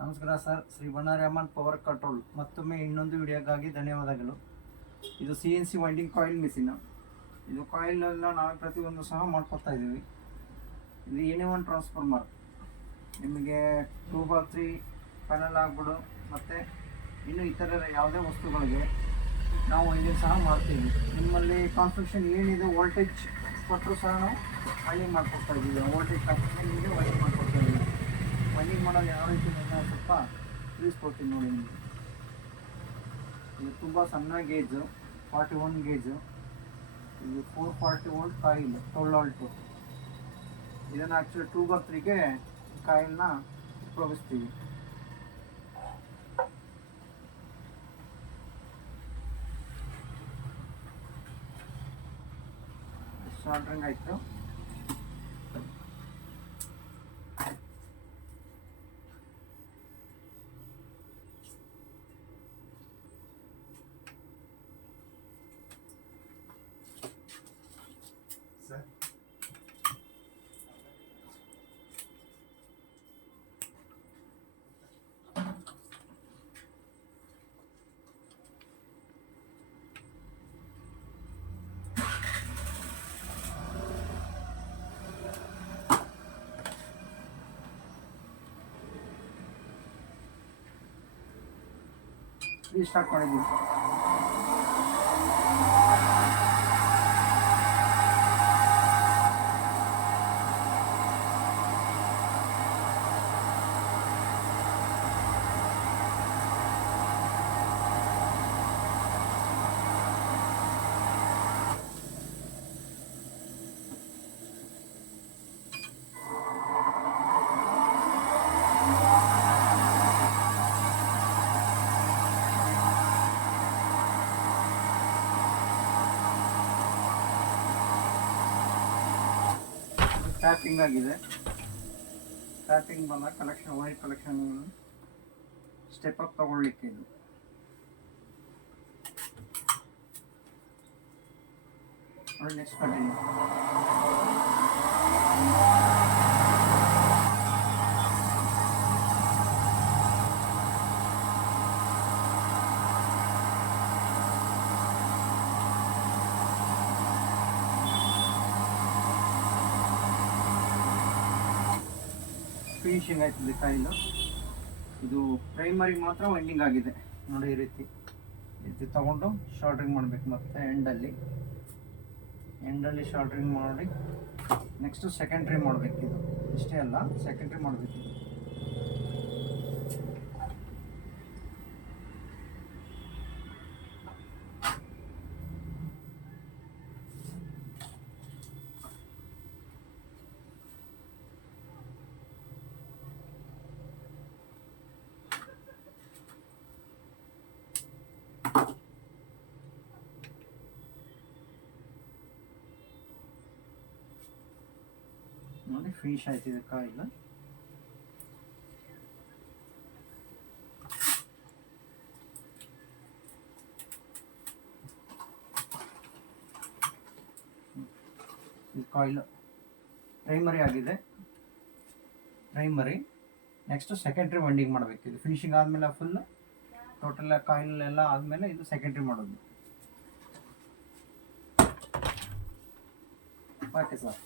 ನಮಸ್ಕಾರ ಸರ್, ಶ್ರೀ ಬಣ್ಣಾರಿ ಅಮ್ಮನ್ power control ಮತ್ತೊಮ್ಮೆ ಇನ್ನೊಂದು ವಿಡಿಯೋಗಾಗಿ ಧನ್ಯವಾದಗಳು. ಇದು CNC ವೈಂಡಿಂಗ್ ಕಾಯಿಲ್ ಮಿಷಿನ್. ಇದು ಕಾಯಿಲ್ ಎಲ್ಲ ನಾವೇ ಪ್ರತಿಯೊಂದು ಸಹ ಮಾಡ್ಕೊಡ್ತಾ ಇದ್ದೀವಿ. ಇದು NA1 ಟ್ರಾನ್ಸ್ಫಾರ್ಮರ್. ನಿಮಗೆ 2x3 ಪ್ಯಾನಲ್ ಆಗ್ಬಿಡು ಮತ್ತು ಇನ್ನು ಇತರ ಯಾವುದೇ ವಸ್ತುಗಳಿಗೆ ನಾವು ವೈಂಡಿಂಗ್ ಸಹ ಮಾಡ್ತೀವಿ. ನಿಮ್ಮಲ್ಲಿ ಕಾನ್ಫಿಗರೇಷನ್ ಏನಿದೆ ವೋಲ್ಟೇಜ್ ಕೊಟ್ಟರು ಸಹ ನಾವು ವೈಂಡಿಂಗ್ ಮಾಡ್ಕೊಡ್ತಾ ಇದ್ದೀವಿ. ವೋಲ್ಟೇಜ್ ಕಾನ್ಫಿಗರೇಷನ್ ಇದೆ ವೈಂಡಿಂಗ್ ಮಾಡ್ಕೊಡ್ತಾ ಇದ್ದೀವಿ. ವೈಂಡಿಂಗ್ ಮಾಡೋದು ಯಾವ ರೀತಿ ಸ್ವಲ್ಪ ತಿಳಿಸ್ಕೊಡ್ತೀನಿ ನೋಡಿ ನಿಮಗೆ. ಇದು ತುಂಬ ಸಣ್ಣ ಗೇಜು, 41 ಗೇಜು. ಇದು 440 ವೋಲ್ಟ್ ಕಾಯಿಲ್ 12 ವೋಲ್ಟು. ಇದನ್ನು ಆ್ಯಕ್ಚುಲಿ 2x3ಗೆ ಕಾಯಿಲ್ನ ಉಪಯೋಗಿಸ್ತೀವಿ. ಶಾರ್ಟ್ರಿಂಗ್ ಆಯಿತು. ಸ್ಟಾರ್ಟ್ ಮಾಡಿದ್ದೀವಿ. ಟ್ಯಾಪಿಂಗ್ ಆಗಿದೆ. ಟ್ಯಾಪಿಂಗ್ ಬಂದ collection, wire collection step up ತಗೊಳ್ಳಿಕ್ಕೆ ಇದು. Next continue. ಫಿನಿಶಿಂಗ್ ಆಯ್ತದೆ ಕಾಯಿಲು. ಇದು ಪ್ರೈಮರಿ ಮಾತ್ರ ವೈಂಡಿಂಗ್ ಆಗಿದೆ ನೋಡಿ. ಈ ರೀತಿ ತಗೊಂಡು ಶಾರ್ಟ್ರಿಂಗ್ ಮಾಡಬೇಕು. ಮತ್ತು ಎಂಡಲ್ಲಿ ಶಾರ್ಟ್ರಿಂಗ್ ಮಾಡಿ ನೆಕ್ಸ್ಟು ಸೆಕೆಂಡ್ರಿ ಮಾಡಬೇಕು. ಇದು ಇಷ್ಟೇ ಅಲ್ಲ, ಸೆಕೆಂಡ್ರಿ ಮಾಡಬೇಕು. ನೋಡಿ ಫಿನಿಶ್ ಆಯ್ತಿದೆ ಕಾಯಿಲ್. ಕಾಯಿಲ್ ಪ್ರೈಮರಿ ಆಗಿದೆ. ಪ್ರೈಮರಿ ನೆಕ್ಸ್ಟ್ ಸೆಕೆಂಡ್ರಿ ವೈಂಡಿಂಗ್ ಮಾಡಬೇಕು. ಇದು ಫಿನಿಶಿಂಗ್ ಆದಮೇಲೆ ಫುಲ್ ಟೋಟಲ್ ಕಾಯಿಲ್ ಎಲ್ಲ ಆದಮೇಲೆ ಇದು ಸೆಕೆಂಡ್ರಿ ಮಾಡೋದು. Okay sir.